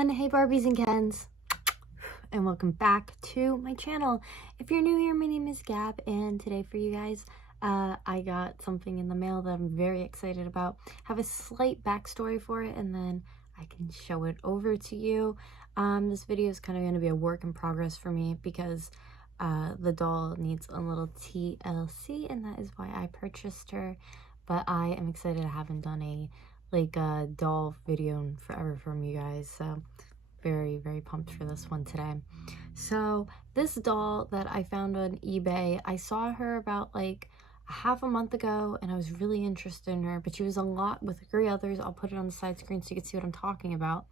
everyone, hey Barbies and Kens, and welcome back to my channel. If you're new here, my name is Gab, and today for you guys, I got something in the mail that I'm very excited about. Have a slight backstory for it, and then I can show it over to you. This video is kind of going to be a work in progress for me because the doll needs a little TLC, and that is why I purchased her. But I am excited. I haven't done a doll video in forever from you guys, so very pumped for this one today. So this doll that I found on eBay, I saw her about like half a month ago and I was really interested in her, but she was a lot with 3 others. I'll put it on the side screen so you can see what I'm talking about.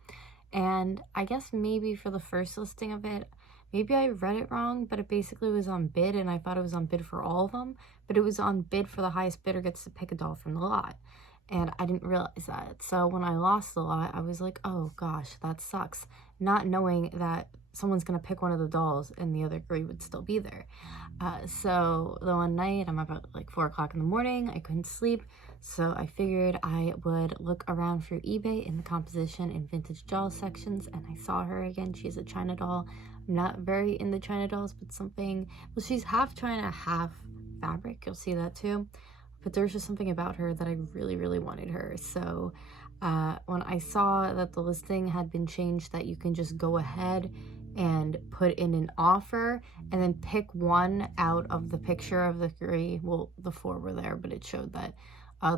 And I guess maybe for the first listing of it, maybe I read it wrong, but it basically was on bid, and I thought it was on bid for all of them, but it was on bid for the highest bidder gets to pick a doll from the lot. And I didn't realize that. So when I lost the lot, I was like, oh gosh, that sucks. Not knowing that someone's gonna pick one of the dolls and the other 3 would still be there. So the one night, I'm about like 4 o'clock in the morning, I couldn't sleep. So I figured I would look around through eBay in the composition and vintage doll sections, and I saw her again. She's a China doll. I'm not very into China dolls, but something, well, she's half China, half fabric. You'll see that too. But there's just something about her that I really wanted her. So when I saw that the listing had been changed, that you can just go ahead and put in an offer and then pick one out of the picture of the 3, well, the 4 were there, but it showed that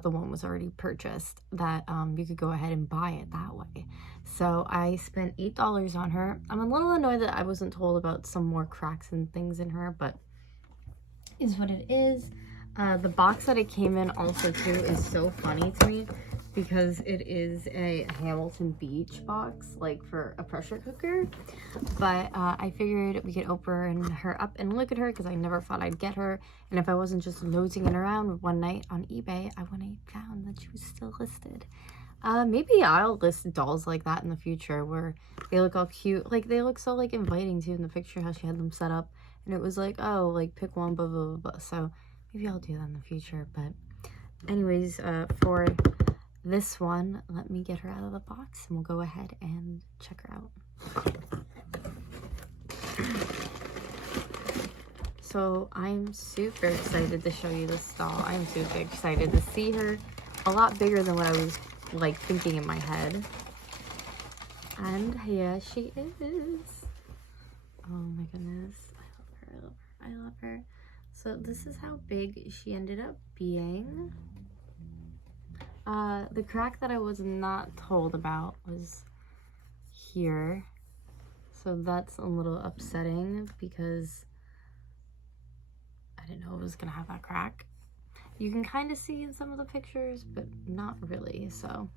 the one was already purchased, that you could go ahead and buy it that way. So I spent $8 on her. I'm a little annoyed that I wasn't told about some more cracks and things in her, but is what it is. The box that it came in also too is so funny to me because it is a Hamilton Beach box, like for a pressure cooker. But I figured we could open her up and look at her because I never thought I'd get her. And if I wasn't just nosing it around one night on eBay, I wouldn't have found that she was still listed. Maybe I'll list dolls like that in the future where they look all cute. Like they look so like inviting too in the picture, how she had them set up. And it was like, oh, like pick one, blah, blah, blah, blah. So maybe I'll do that in the future. But anyways, for this one, let me get her out of the box and we'll go ahead and check her out. So I'm super excited to show you this doll. I'm super excited to see her. A lot bigger than what I was like thinking in my head. And here she is. Oh my goodness. I love her. So this is how big she ended up being. The crack that I was not told about was here. So that's a little upsetting because I didn't know it was gonna have that crack. You can kind of see in some of the pictures, but not really. So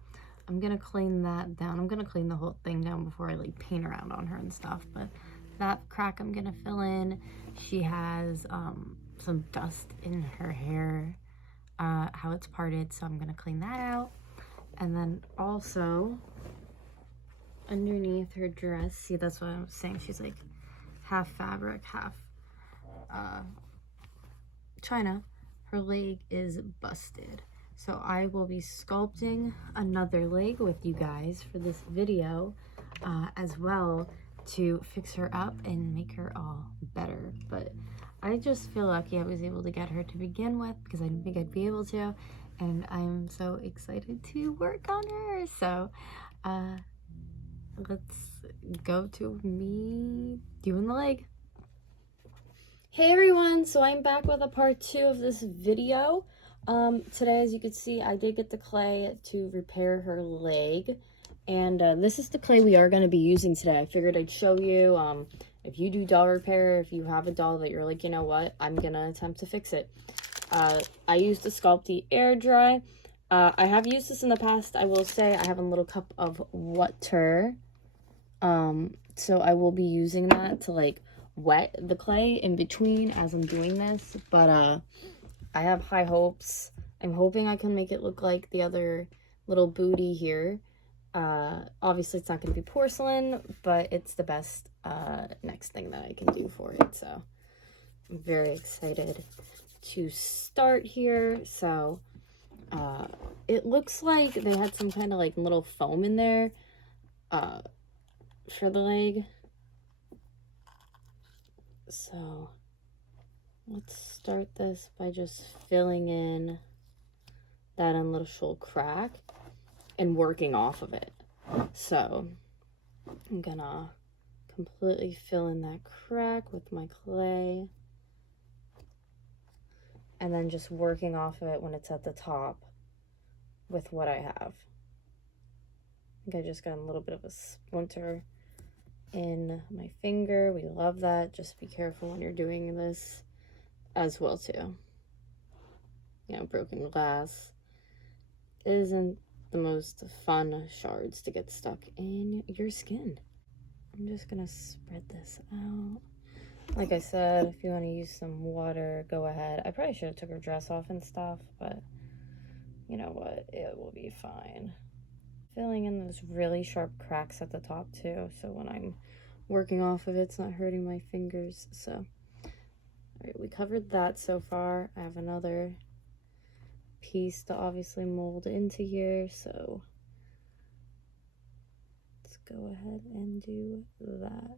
I'm gonna clean that down. I'm gonna clean the whole thing down before I like paint around on her and stuff. But that crack I'm gonna fill in. She has some dust in her hair, how it's parted, so I'm gonna clean that out. And then also underneath her dress, see, that's what I was saying, she's like half fabric, half China. Her leg is busted, so I will be sculpting another leg with you guys for this video as well, to fix her up and make her all better. But I just feel lucky I was able to get her to begin with because I didn't think I'd be able to, and I'm so excited to work on her. So let's go to me doing the leg. Hey everyone, so I'm back with a part 2 of this video. Today, as you can see, I did get the clay to repair her leg. And this is the clay we are going to be using today. I figured I'd show you, if you do doll repair, if you have a doll that you're like, you know what, I'm going to attempt to fix it. I used the Sculpey Air Dry. I have used this in the past. I will say I have a little cup of water. So I will be using that to like wet the clay in between as I'm doing this. But I have high hopes. I'm hoping I can make it look like the other little booty here. Obviously it's not going to be porcelain, but it's the best next thing that I can do for it. So I'm very excited to start here. So it looks like they had some kind of like little foam in there. for the leg. So let's start this by just filling in that initial crack and working off of it. So I'm gonna completely fill in that crack with my clay, and then just working off of it when it's at the top with what I have. I think I just got a little bit of a splinter in my finger. We love that. Just be careful when you're doing this as well too. You know, broken glass isn't the most fun shards to get stuck in your skin. I'm just gonna spread this out. Like I said, if you want to use some water, go ahead. I probably should have took her dress off and stuff, but you know what? It will be fine. Filling in those really sharp cracks at the top too, so when I'm working off of it, it's not hurting my fingers. So, all right, we covered that so far. I have another piece to obviously mold into here, so let's go ahead and do that.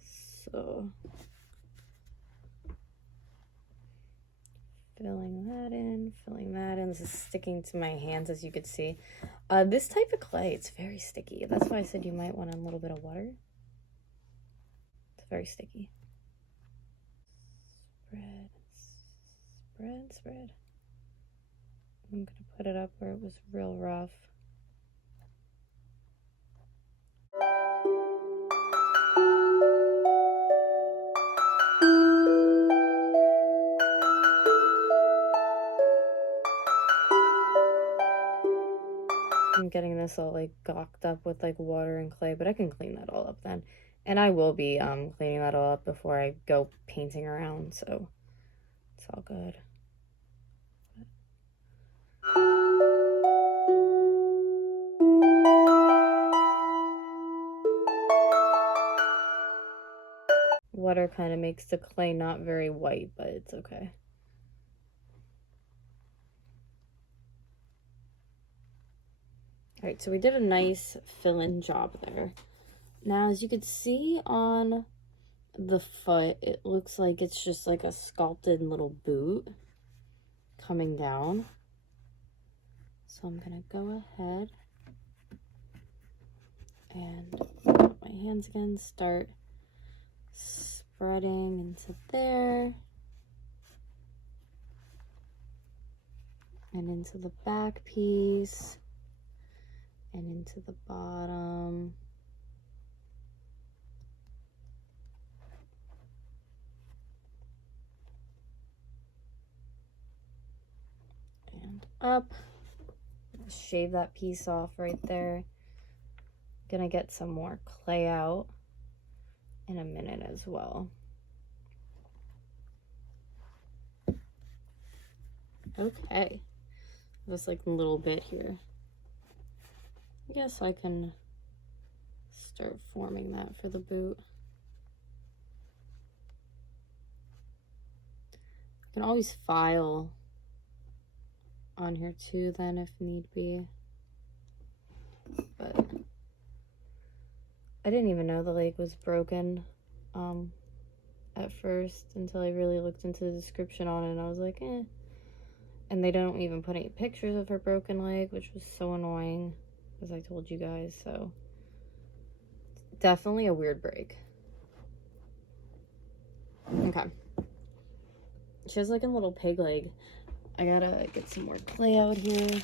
So filling that in. This is sticking to my hands, as you could see. This type of clay, it's very sticky. That's why I said you might want a little bit of water. It's very sticky. Spread. I'm gonna put it up where it was real rough. I'm getting this all like gawked up with like water and clay, but I can clean that all up then. And I will be cleaning that all up before I go painting around, so it's all good. Water kind of makes the clay not very white, but it's okay. All right, so we did a nice fill-in job there. Now, as you can see on the foot, it looks like it's just like a sculpted little boot coming down. So I'm gonna go ahead and put my hands again, start spreading into there and into the back piece and into the bottom. And up. Shave that piece off right there. Gonna get some more clay out in a minute as well. Okay, just like a little bit here. I guess I can start forming that for the boot. I can always file on here too then if need be. But I didn't even know the leg was broken at first until I really looked into the description on it, and I was like, eh. And they don't even put any pictures of her broken leg, which was so annoying, as I told you guys. So definitely a weird break. Okay, she has like a little peg leg. I gotta get some more clay out here.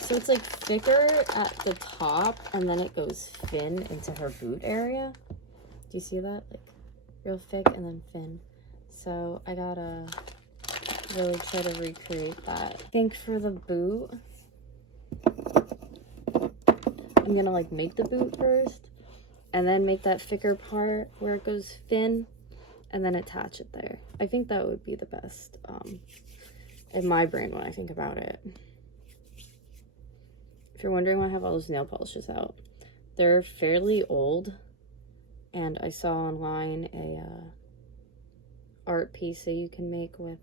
So it's like thicker at the top, and then it goes thin into her boot area. Do you see that? Like real thick and then thin. So I gotta really try to recreate that. I think for the boot, I'm gonna like make the boot first, and then make that thicker part where it goes thin, and then attach it there. I think that would be the best in my brain when I think about it. If you're wondering why I have all those nail polishes out, they're fairly old, and I saw online a art piece that you can make with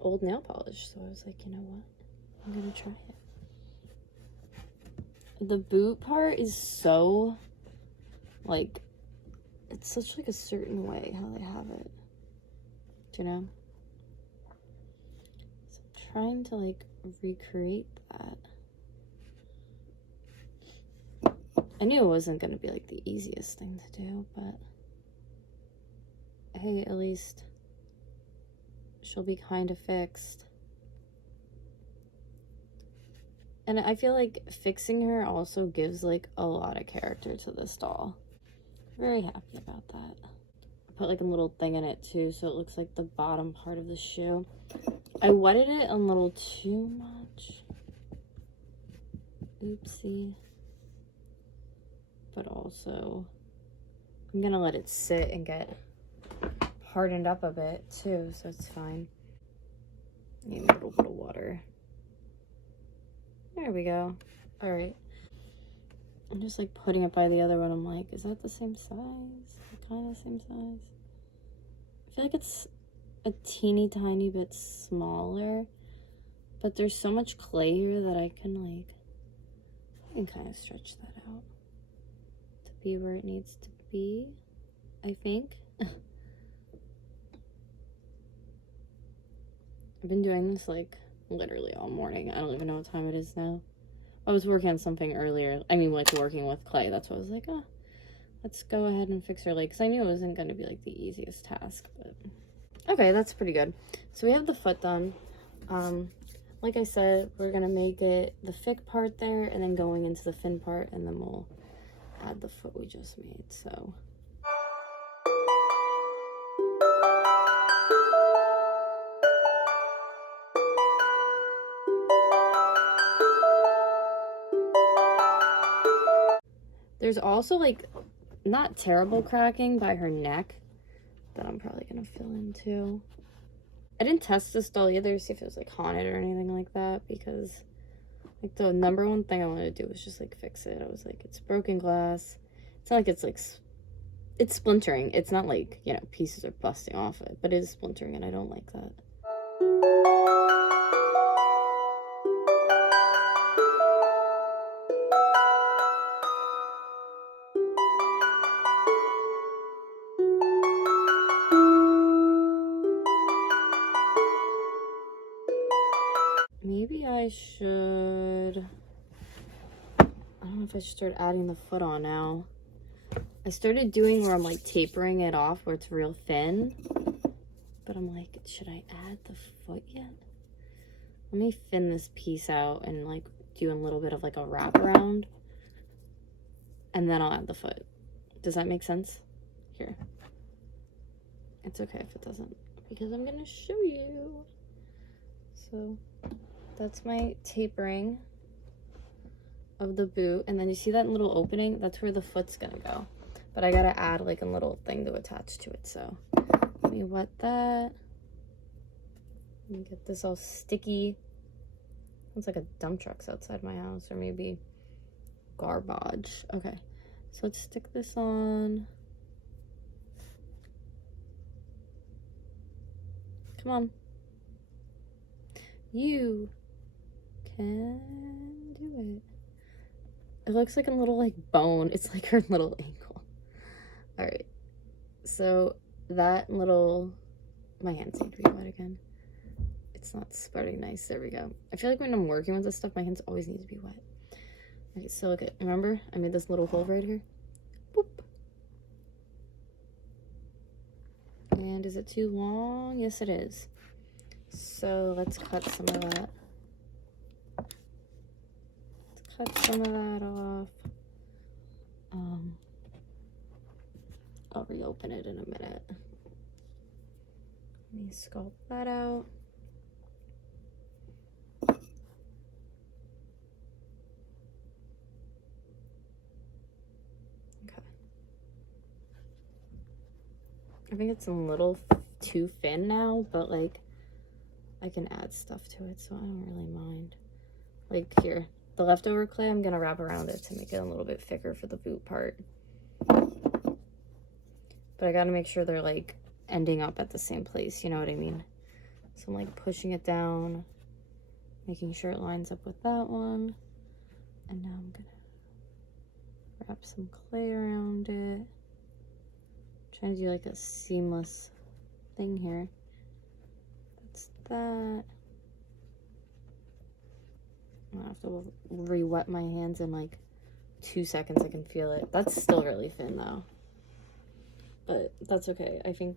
old nail polish, so I was like, you know what, I'm gonna try it. The boot part is so, like, it's such, like, a certain way how they have it. Do you know? So I'm trying to, like, recreate that. I knew it wasn't going to be, like, the easiest thing to do, but hey, at least she'll be kind of fixed. And I feel like fixing her also gives, like, a lot of character to this doll. Very happy about that. I put, like, a little thing in it, too, so it looks like the bottom part of the shoe. I wetted it a little too much. Oopsie. But also, I'm gonna let it sit and get hardened up a bit, too, so it's fine. Need a little bit of water. There we go. All right. I'm just, like, putting it by the other one. I'm like, is that the same size? Kind of the same size. I feel like it's a teeny tiny bit smaller, but there's so much clay here that I can kind of stretch that out to be where it needs to be, I think. I've been doing this, like, literally all morning. I don't even know what time it is now. I was working on something earlier. I mean, like, working with clay. That's why I was like, oh, let's go ahead and fix her leg. Because I knew it wasn't going to be, like, the easiest task. But okay, that's pretty good. So we have the foot done. Like I said, we're going to make it the thick part there. And then going into the fin part. And then we'll add the foot we just made. So there's also, like, not terrible cracking by her neck that I'm probably gonna fill in too. I didn't test this doll either to see if it was, like, haunted or anything like that, because, like, the number one thing I wanted to do was just, like, fix it. I was like, it's broken glass. It's not like it's, like, it's splintering. It's not like, you know, pieces are busting off it, but it is splintering, and I don't like that. Maybe I should, I don't know if I should start adding the foot on now. I started doing where I'm, like, tapering it off where it's real thin, but I'm like, should I add the foot yet? Let me thin this piece out and, like, do a little bit of, like, a wraparound, and then I'll add the foot. Does that make sense? Here. It's okay if it doesn't, because I'm gonna show you. So that's my tapering of the boot, and then you see that little opening? That's where the foot's gonna go. But I gotta add, like, a little thing to attach to it, so let me wet that. Let me get this all sticky. It's like a dump truck's outside my house, or maybe garbage. Okay, so let's stick this on. Come on. You can do it. It looks like a little, like, bone. It's like her little ankle. All right, so that little, my hands need to be wet again. It's not spreading nice. There we go. I feel like when I'm working with this stuff, my hands always need to be wet. Okay, so look at, remember I made this little hole right here? Boop. And is it too long? Yes, it is. So let's cut some of that. Let's cut some of that off. I'll reopen it in a minute. Let me sculpt that out. Okay. I think it's a little too thin now, but, like, I can add stuff to it, so I don't really mind. Like, here, the leftover clay, I'm gonna wrap around it to make it a little bit thicker for the boot part. But I gotta make sure they're, like, ending up at the same place, you know what I mean? So I'm, like, pushing it down, making sure it lines up with that one. And now I'm gonna wrap some clay around it. Trying to do like a seamless thing here. That's that. I have to re-wet my hands in like 2 seconds. I can feel it. That's still really thin though, but that's okay. I think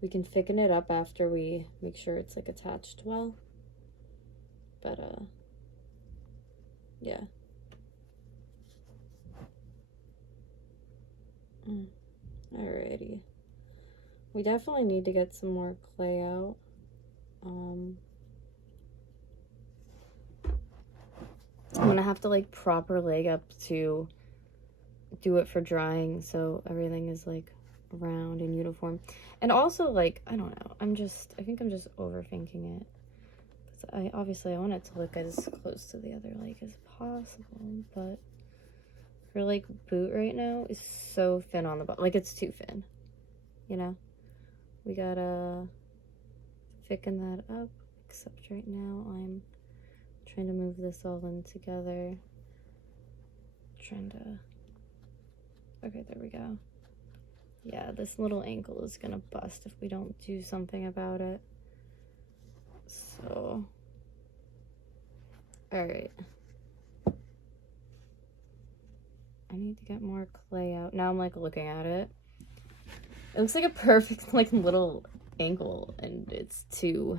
we can thicken it up after we make sure it's like attached well. But yeah. Alrighty. We definitely need to get some more clay out. I'm gonna have to like proper leg up to do it for drying, so everything is like round and uniform. And also, like, I don't know, I think I'm just overthinking it. Because I want it to look as close to the other leg as possible, but her like boot right now is so thin on the bottom. Like, it's too thin, you know? We gotta thicken that up, except right now I'm trying to move this all in together. Okay, there we go. Yeah, this little ankle is gonna bust if we don't do something about it. So, all right. I need to get more clay out. Now I'm like looking at it. It looks like a perfect like little ankle, and it's too,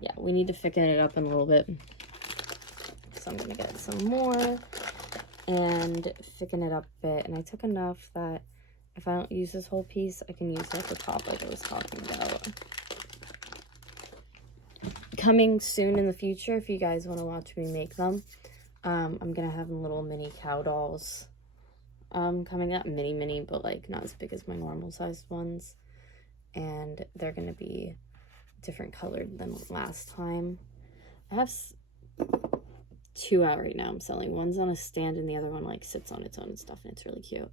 yeah, we need to thicken it up in a little bit. So I'm gonna get some more and thicken it up a bit. And I took enough that if I don't use this whole piece, I can use like the top like I was talking about. Coming soon in the future, if you guys want to watch me make them, I'm gonna have little mini cow dolls coming up, mini, but like not as big as my normal sized ones, and they're gonna be different colored than last time. I have 2 out right now. I'm selling. One's on a stand and the other one like sits on its own and stuff, and it's really cute.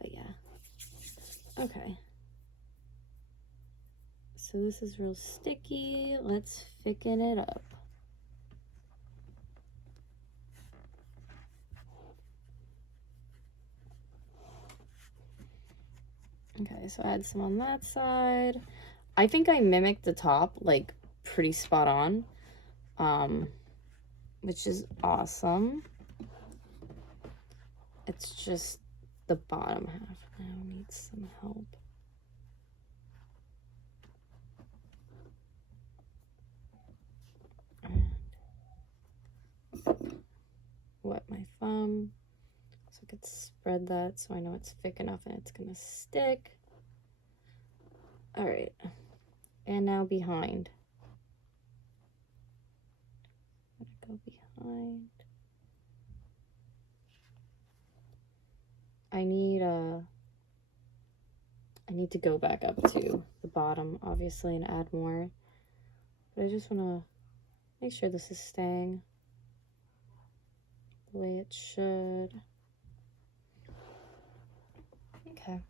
But yeah, okay, so this is real sticky. Let's thicken it up. Okay, so I had some on that side. I think I mimicked the top like pretty spot on, which is awesome. It's just the bottom half now needs some help. And wet my thumb so I could spread that so I know it's thick enough and it's gonna stick. All right, and now behind. Go behind. I need to go back up to the bottom, obviously, and add more. But I just want to make sure this is staying the way it should. Okay.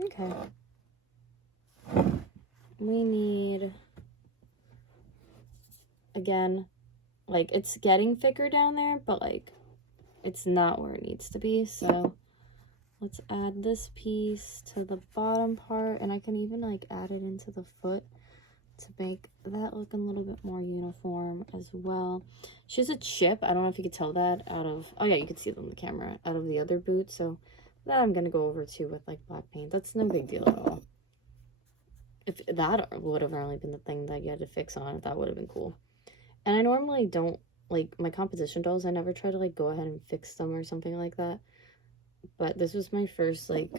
Okay. We need, again, like, it's getting thicker down there, but like it's not where it needs to be. So let's add this piece to the bottom part, and I can even like add it into the foot to make that look a little bit more uniform as well. She has a chip, I don't know if you could tell that, out of, oh yeah, you could see it on the camera, out of the other boot. So that I'm gonna go over too with like black paint. That's no big deal at all. If that would have only been the thing that you had to fix on it, that would have been cool. And I normally don't, like, my composition dolls, I never try to, like, go ahead and fix them or something like that. But this was my first, like,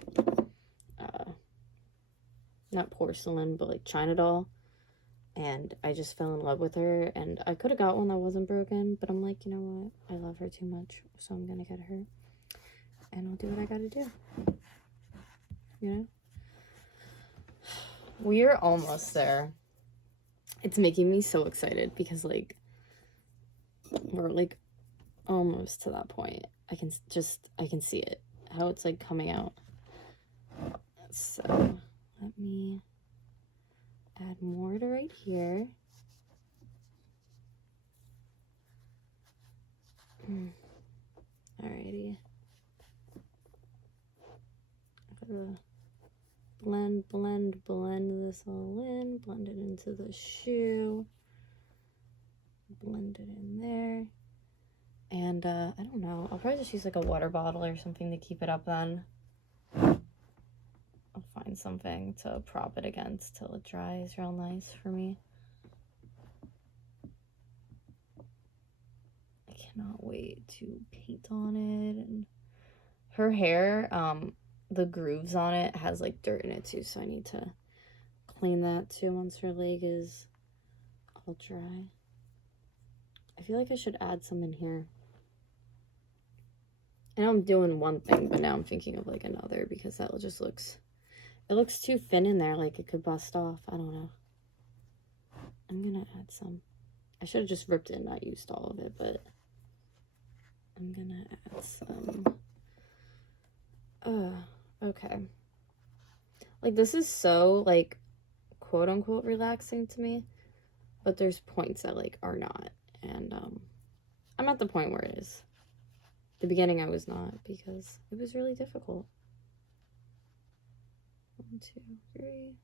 not porcelain, but, like, China doll. And I just fell in love with her. And I could have got one that wasn't broken, but I'm like, you know what? I love her too much, so I'm gonna get her. And I'll do what I gotta do. You know? We're almost there. It's making me so excited because, like, we're like almost to that point. I can see it, how it's like coming out. So let me add more to right here. Alrighty. Gotta blend this all in. Blend it into the shoe. Blend it in there. And I don't know. I'll probably just use like a water bottle or something to keep it up then. I'll find something to prop it against till it dries real nice for me. I cannot wait to paint on it. And her hair, the grooves on it has like dirt in it too, so I need to clean that too once her leg is all dry. I feel like I should add some in here. I know I'm doing one thing, but now I'm thinking of like another because that just looks, it looks too thin in there, like it could bust off. I don't know. I'm gonna add some. I should have just ripped it and not used all of it, but I'm gonna add some. Okay. Like this is so like quote unquote relaxing to me, but there's points that like are not, and I'm at the point where it is. The beginning I was not because it was really difficult. 1, 2, 3.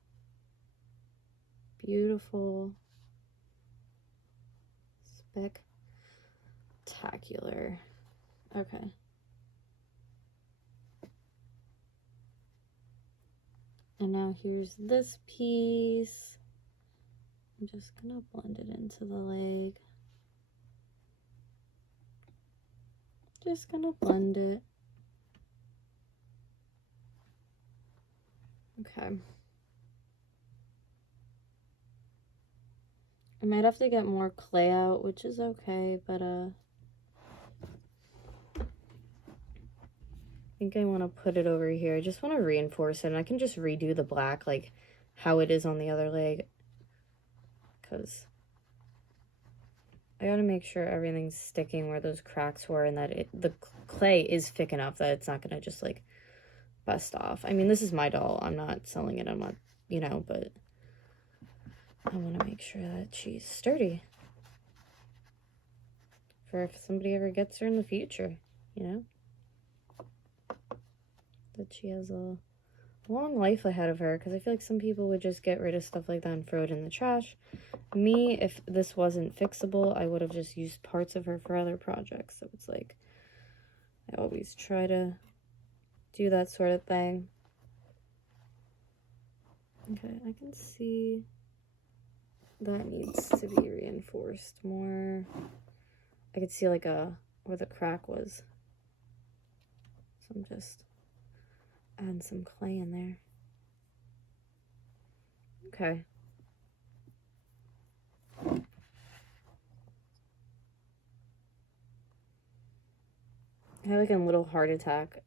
Beautiful. Spectacular. Okay. And now here's this piece. I'm just gonna blend it into the leg. Just gonna blend it. Okay. I might have to get more clay out, which is okay, but I think I want to put it over here. I just want to reinforce it, and I can just redo the black like how it is on the other leg, because I gotta make sure everything's sticking where those cracks were, and that the clay is thick enough that it's not gonna just like bust off. I mean, this is my doll. I'm not selling it. I'm not, you know, but I want to make sure that she's sturdy for if somebody ever gets her in the future, you know, that she has a long life ahead of her, because I feel like some people would just get rid of stuff like that and throw it in the trash. Me, if this wasn't fixable, I would have just used parts of her for other projects. So it's like I always try to do that sort of thing. Okay, I can see that needs to be reinforced more. I could see like where the crack was. So I'm just adding some clay in there. Okay. I had like a little heart attack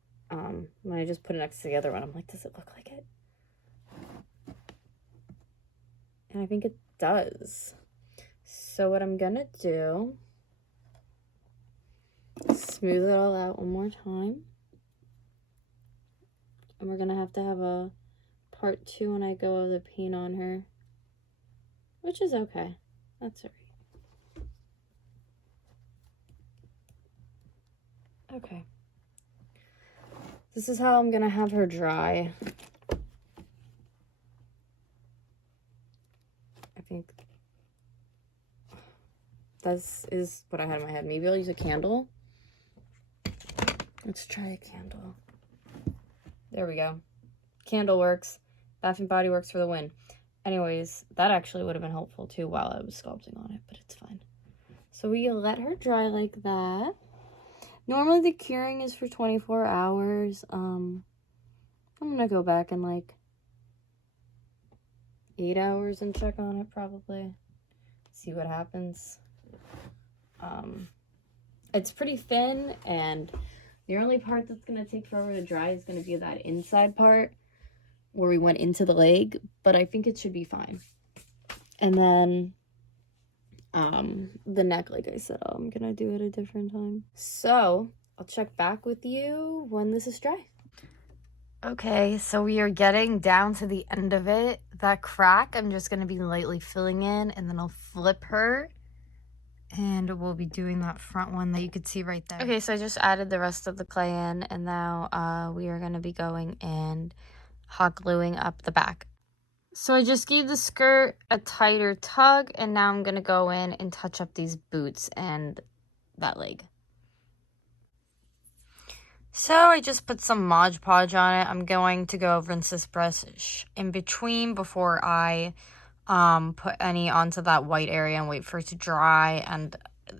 when I just put it next to the other one. I'm like, does it look like it? And I think it does. So what I'm gonna do is smooth it all out one more time. And we're gonna have to have a part 2 when I go of the paint on her, which is okay. That's all right. Okay. This is how I'm gonna have her dry. I think this is what I had in my head. Maybe I'll use a candle. Let's try a candle. There we go. Candle works. Bath and Body Works for the win. Anyways, that actually would have been helpful too while I was sculpting on it, but it's fine. So we let her dry like that. Normally the curing is for 24 hours. I'm gonna go back in like 8 hours and check on it probably. See what happens. It's pretty thin, and the only part that's gonna take forever to dry is gonna be that inside part where we went into the leg, but I think it should be fine. And then the neck, like I said, I'm gonna do at a different time. So I'll check back with you when this is dry. Okay, so we are getting down to the end of it. that crack, I'm just going to be lightly filling in, and then I'll flip her. And we'll be doing that front one that you could see right there. Okay, so I just added the rest of the clay in, and now we are going to be going and hot gluing up the back. So I just gave the skirt a tighter tug, and now I'm going to go in and touch up these boots and that leg. So I just put some Mod Podge on it. I'm going to go rinse this brush in between before I put any onto that white area and wait for it to dry, and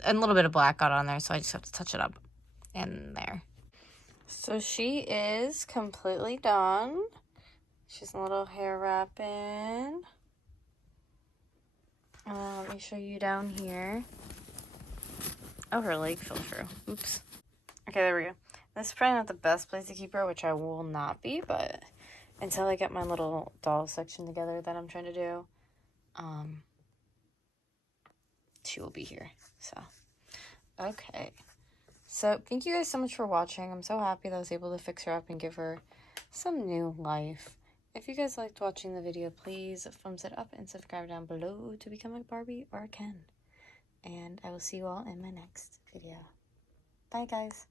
a little bit of black got on there, so I just have to touch it up in there. So she is completely done. She's a little hair wrapping. Let me show you down here. Oh, her leg fell through. Oops. Okay, there we go. This is probably not the best place to keep her, which I will not be, but until I get my little doll section together that I'm trying to do, she will be here. So, okay. So, thank you guys so much for watching. I'm so happy that I was able to fix her up and give her some new life. If you guys liked watching the video, please thumbs it up and subscribe down below to become a Barbie or a Ken. And I will see you all in my next video. Bye, guys.